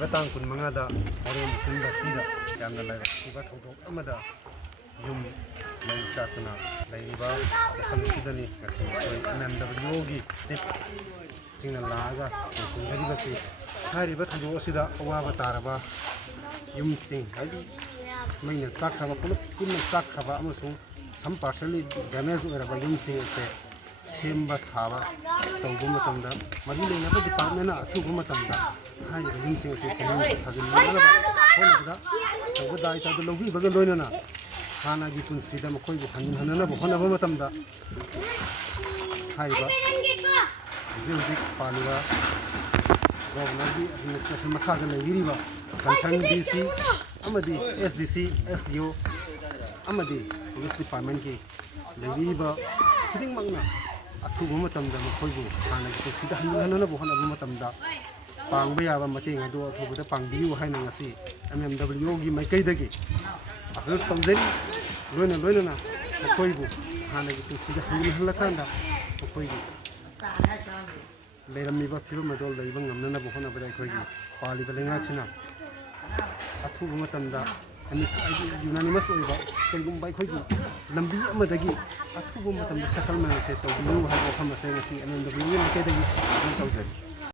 ꯂꯥꯛꯂꯤꯕ ꯇꯥꯡ 15ꯗ ꯃꯔꯣꯝ ꯌꯨꯅꯤꯚꯔꯁꯤꯇꯤꯗ ꯌꯥꯝꯅ ꯂꯥꯏꯕꯛ ꯊꯧꯗꯣꯛ ꯑꯃꯗ ꯌꯨꯝ ꯃꯩ ꯆꯥꯛꯇꯨꯅ ꯂꯩꯔꯤꯕ ꯃꯐꯝꯁꯤꯗꯅꯤ ꯉꯁꯤ ꯑꯩꯈꯣꯏ MMWOꯒꯤ ꯁꯤꯡꯅ ꯂꯥꯛꯑꯒ ꯌꯦꯡꯁꯤꯟꯖꯔꯤꯕꯁꯤ ꯍꯥꯏꯔꯤꯕ ꯊꯧꯗꯣꯛ ꯑꯁꯤꯗ ꯑꯋꯥꯕ ꯇꯥꯔꯕ ꯌꯨꯝꯁꯤꯡ ꯍꯥꯏꯗꯤ ꯃꯩꯅ ꯆꯥꯛꯈ꯭ꯔꯕ ꯄꯨꯂꯞ ꯄꯨꯟꯅ ꯆꯥꯛꯈ꯭ꯔꯕ ꯑꯃꯁꯨꯡ ꯁꯝ ꯄꯥꯔꯁꯦꯜꯂꯤ ꯗꯦꯃꯦꯖ ꯑꯣꯏꯔꯕ ꯌꯨꯝꯁꯤꯡ ꯑꯁꯦ ꯁꯦꯝꯕ ꯁꯥꯕ ꯇꯧꯕ ꯃꯇꯝꯗ ꯃꯔꯤ ꯂꯩꯅꯕ ꯗꯤꯄꯥꯔꯠꯃꯦꯟꯅ ꯑꯊꯨꯕ ꯃꯇꯝꯗ ꯍꯥꯏꯔꯤꯕ ꯌꯨꯝꯁꯤꯡ ꯑꯁꯤ ꯁꯦꯝꯖꯤꯟ ꯁꯥꯖꯤꯟꯅꯅꯕ ꯍꯣꯠꯅꯕꯗ ꯑꯆꯧꯕ ꯗꯥꯏꯇꯗꯨ ꯂꯧꯕꯤꯕꯒ ꯂꯣꯏꯅꯅ ꯍꯥꯟꯅꯒꯤ ꯄꯨꯟꯁꯤꯗ ꯃꯈꯣꯏꯕꯨ ꯍꯟꯖꯤꯟꯍꯟꯅꯕ ꯍꯣꯠꯅꯕ ꯃꯇꯝꯗ ꯍꯥꯏꯔꯤꯕ ꯍꯧꯖꯤꯛ ꯍꯧꯖꯤꯛ ꯄꯥꯜꯂꯤꯕ ꯒꯣꯕꯔꯅꯔꯒꯤ ꯑꯦꯗꯃꯤꯅꯤꯁꯇ꯭ꯔꯦꯁꯟ ꯃꯈꯥꯗ ꯂꯩꯕꯤꯔꯤꯕ ꯀꯟꯁꯔꯟ DC ꯑꯃꯗꯤ SDC SDO ꯑꯃꯗꯤ ꯄꯨꯂꯤꯁ ꯗꯤꯄꯥꯔꯠꯃꯦꯟꯒꯤ ꯂꯩꯕꯤꯔꯤꯕ ꯈꯨꯗꯤꯡꯃꯛꯅ ꯑꯊꯨꯕ ꯃꯇꯝꯗ ꯃꯈꯣꯏꯕꯨ ꯍꯥꯟꯅꯒꯤ ꯄꯨꯟꯁꯤꯗ ꯍꯟꯖꯤꯟꯍꯟꯅꯕ ꯍꯣꯠꯅꯕ ꯃꯇꯝꯗ ꯄꯥꯡꯕ ꯌꯥꯕ ꯃꯇꯦꯡ ꯑꯗꯨ ꯑꯊꯨꯕꯗ ꯄꯥꯡꯕꯤꯌꯨ ꯍꯥꯏꯅ ꯉꯁꯤ MMWOꯒꯤ ꯃꯥꯏꯀꯩꯗꯒꯤ ꯑꯄꯤꯜ ꯇꯧꯖꯔꯤ ꯂꯣꯏꯅꯅ ꯃꯈꯣꯏꯕꯨ ꯍꯥꯟꯅꯒꯤ ꯄꯨꯟꯁꯤꯗ ꯍꯟꯖꯤꯟꯍꯜꯂꯀꯥꯟꯗ ꯃꯈꯣꯏꯒꯤ ꯂꯩꯔꯝꯃꯤꯕ ꯐꯤꯕꯝ ꯑꯗꯨ ꯂꯩꯕ ꯉꯝꯅꯅꯕ ꯍꯣꯠꯅꯕꯗ ꯑꯩꯈꯣꯏꯒꯤ ꯄꯥꯜꯂꯤꯕ ꯂꯩꯉꯥꯛꯁꯤꯅ ꯑꯊꯨꯕ ꯃꯇꯝꯗ ꯌꯨꯅꯥꯅꯤꯃꯁ ꯑꯣꯏꯕ ꯀꯔꯤꯒꯨꯝꯕ ꯑꯩꯈꯣꯏꯒꯤ ꯂꯝꯕꯤ ꯑꯃꯗꯒꯤ ꯑꯊꯨꯕ ꯃꯇꯝꯗ ꯁꯦꯇꯜꯃꯦꯟ ꯑꯁꯦ ꯇꯧꯕꯤꯌꯨ ꯍꯥꯏꯕ ꯋꯥꯐꯝ ꯑꯁꯦ ꯉꯁꯤ MMWOꯒꯤ ꯃꯥꯏꯀꯩꯗꯒꯤ ꯑꯄꯤꯜ ꯇꯧꯖꯔꯤ